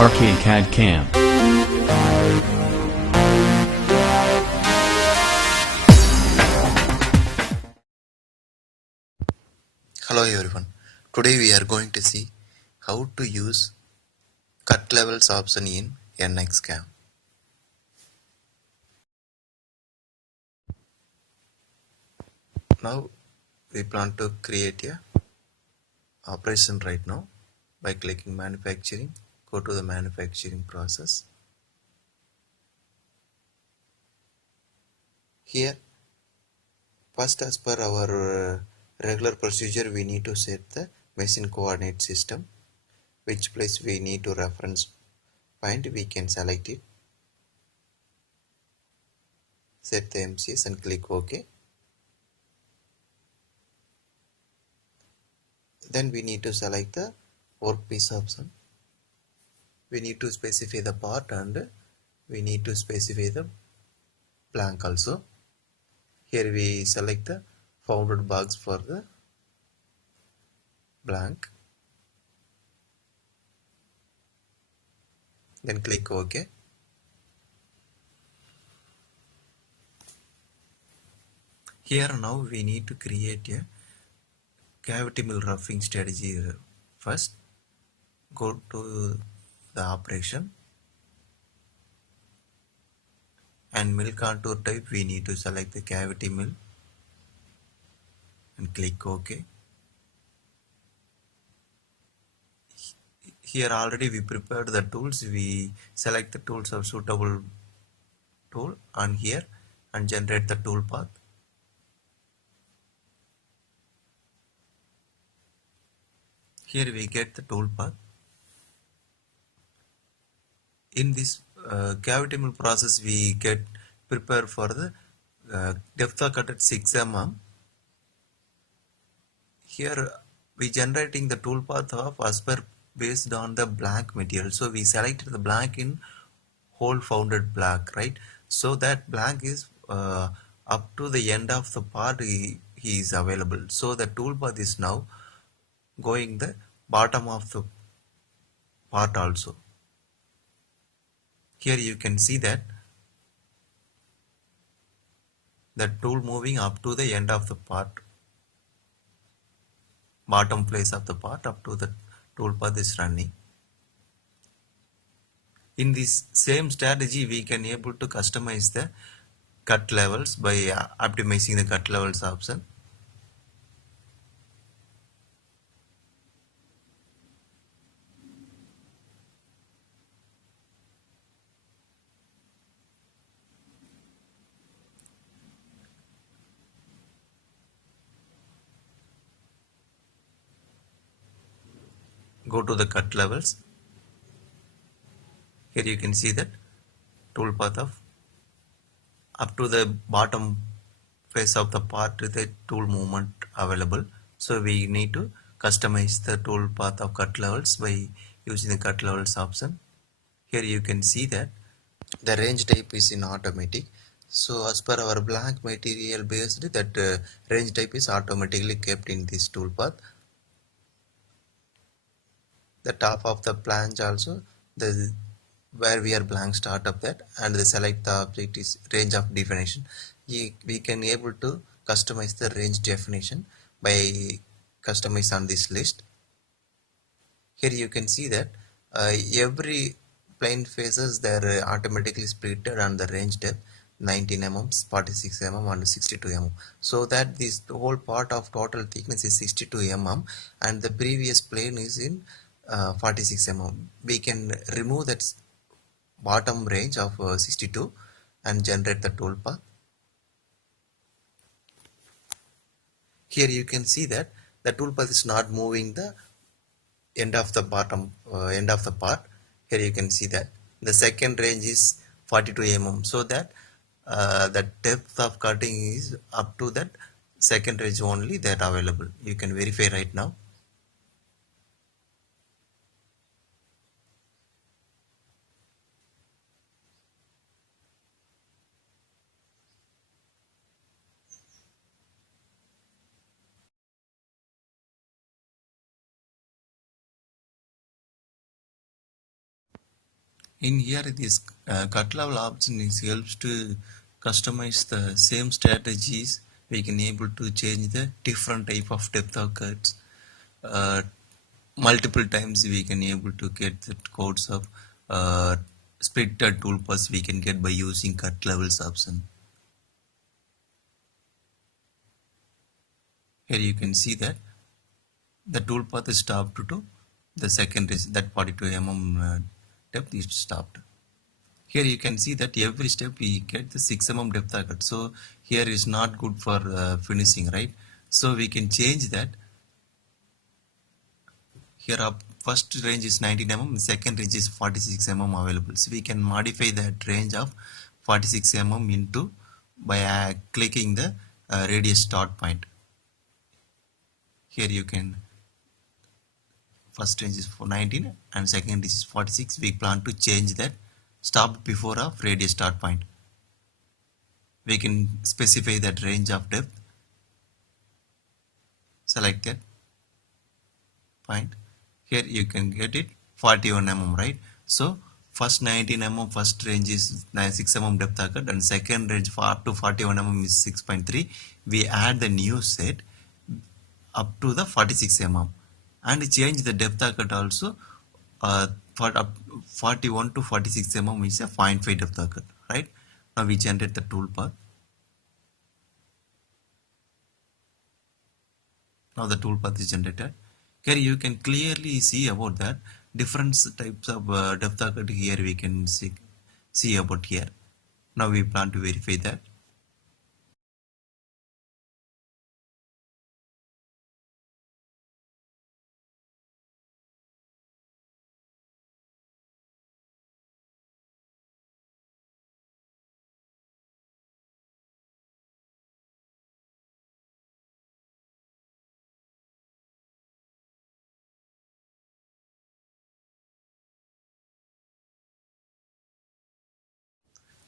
Arcade CAD CAM. Hello everyone. Today we are going to see how to use cut levels option in NXCAM. Now we plan to create a operation right now by clicking manufacturing. Go to the manufacturing process. Here first, as per our regular procedure, we need to set the machine coordinate system. Which place we need to reference point, we can select it. Set the MCS and click OK. Then we need to select the workpiece option. We need to specify the part and we need to specify the blank also. Here we select the founded box for the blank. Then click OK. Here now we need to create a cavity mill roughing strategy first. Go to the operation and mill contour type, we need to select the cavity mill and click OK. Here already we prepared the tools. We select the tools of suitable tool on here and generate the tool path. Here we get the tool path. In this cavity mill process, we get prepare for the depth of cut at 6 mm. Here we generating the tool path of as per based on the blank material. So we selected the blank in whole founded blank, right? So that blank is up to the end of the part he is available. So the tool path is now going the bottom of the part also. Here you can see that the tool moving up to the end of the part, bottom place of the part up to the tool path is running. In this same strategy, we can able to customize the cut levels by optimizing the cut levels option. Go to the cut levels. Here you can see that tool path of up to the bottom face of the part with the tool movement available. So we need to customize the tool path of cut levels by using the cut levels option. Here you can see that the range type is in automatic. So as per our blank material based, that range type is automatically kept in this tool path. The top of the planche also, the where we are blank start of that, and the select the object is range of definition. We can able to customize the range definition by customize on this list. Here you can see that every plane faces they're automatically splitted on the range depth 19 mm, 46 mm and 62 mm, so that this whole part of total thickness is 62 mm and the previous plane is in 46 mm. We can remove that bottom range of 62 and generate the tool path. Here you can see that the tool path is not moving the end of the bottom end of the part. Here you can see that the second range is 42 mm, so that the depth of cutting is up to that second range only that available. You can verify right now. In here, this cut level option helps to customize the same strategies. We can able to change the different type of depth of cuts. Uh, Multiple times we can able to get the codes of uh, splitter toolpaths we can get by using cut levels option. Here you can see that the toolpath is stopped to the second is that 42 mm depth is stopped. Here you can see that every step we get the 6 mm depth of cut. So here is not good for finishing, right? So we can change that. Here up first range is 19 mm, second range is 46 mm available. So we can modify that range of 46 mm into by clicking the radius start point. Here you can first range is for 19 and second is 46. We plan to change that stop before of radius start point. We can specify that range of depth. Select that point. Here you can get it 41 mm, right? So first 19 mm first range is 6 mm depth of cut and second range for up to 41 mm is 6.3. We add the new set up to the 46 mm and change the depth of cut also for up 41 to 46 mm is a 0.5 depth of cut, right? Now we generate the toolpath. Now the toolpath is generated. Here you can clearly see about that different types of depth of cut here we can see about here. Now we plan to verify that.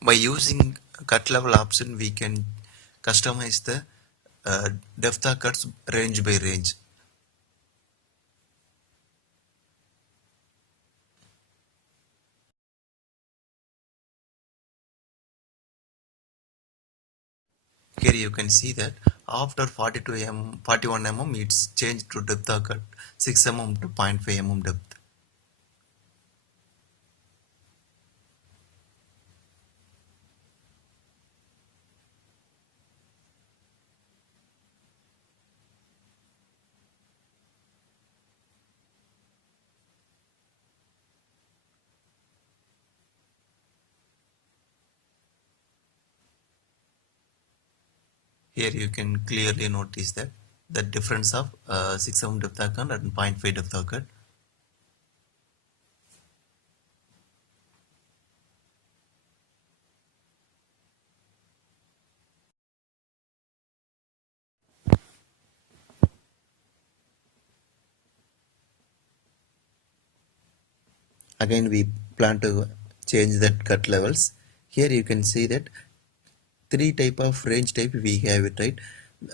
By using cut level option, we can customize the uh, depth of cuts range by range. Here you can see that after 42 41 mm it's changed to depth of cut 6 mm to 0.5 mm depth. Here you can clearly notice that the difference of 6 mm depth of cut and 0.5 depth of cut. Again we plan to change that cut levels. Here you can see that three type of range type we have it, right?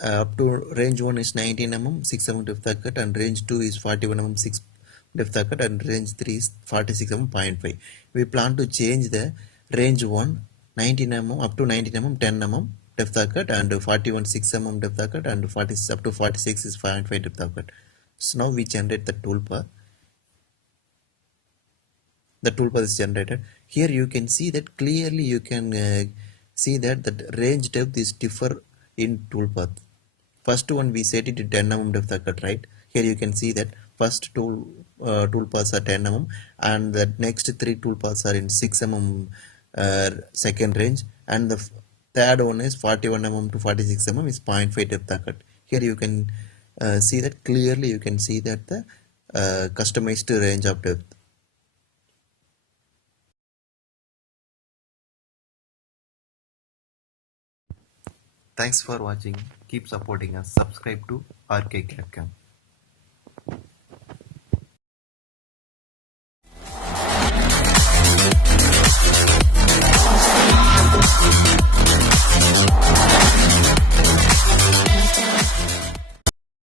Up to range 1 is 19 mm 6 mm depth of cut and range 2 is 41 mm 6 depth of cut and range 3 is 46 mm 0.5. We plan to change the range 1 19 mm up to 19 mm 10 mm depth of cut and 41 6 mm depth of cut and 40 up to 46 is 5.5 depth of cut. So now we generate the toolpath. The toolpath is generated. Here you can see that clearly you can see that the range depth is differ in toolpath. First one we set it to 10 mm depth of cut, right? Here you can see that first toolpaths are 10 mm and the next three toolpaths are in 6 mm second range and the third one is 41 mm to 46 mm is 0.5 depth of cut. Here you can see that clearly you can see that the customized range of depth. Thanks for watching. Keep supporting us. Subscribe to RK CAD-CAM.